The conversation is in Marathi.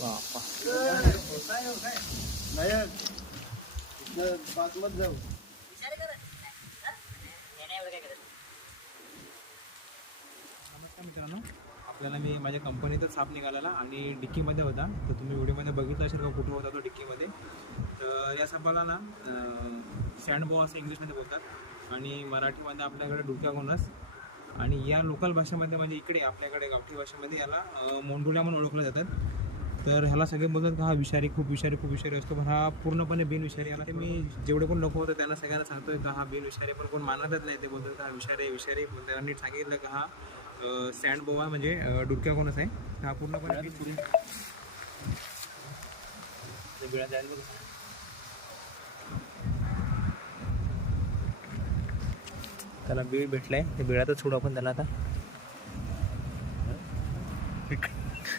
बापा. नमस्कार मित्रांनो, आपल्याला मी माझ्या कंपनीतच साप निघालेला आणि डिक्कीमध्ये होता. तर तुम्ही व्हिडिओमध्ये बघितलं असेल का कुठं होता तो डिक्कीमध्ये. तर या सापाला ना सँडबॉ असं इंग्लिशमध्ये बोलतात आणि मराठीमध्ये आपल्याकडे डुक्याकोनस आणि या लोकल भाषेमध्ये म्हणजे इकडे आपल्याकडे गावठी भाषेमध्ये याला मोंडुल्या म्हणून ओळखलं जातात. तर ह्याला सगळे बोलतात का हा विषारी खूप विषारी असतो, पण हा पूर्णपणे बिनविषारी. याला ते मी जेवढे पण लोक होते त्यांना सगळ्यांना सांगतोय का हा बिनविषारी, पण कोण मानतच नाही. ते बोलतात का विषारी पण त्यांना नीट सांगितलं का हा सँड बोवा म्हणजे डुक्याकोनस आहे. हा पूर्णपणे त्याला बीळ भेटलाय, ते बिळातच सोडू आपण त्याला आता.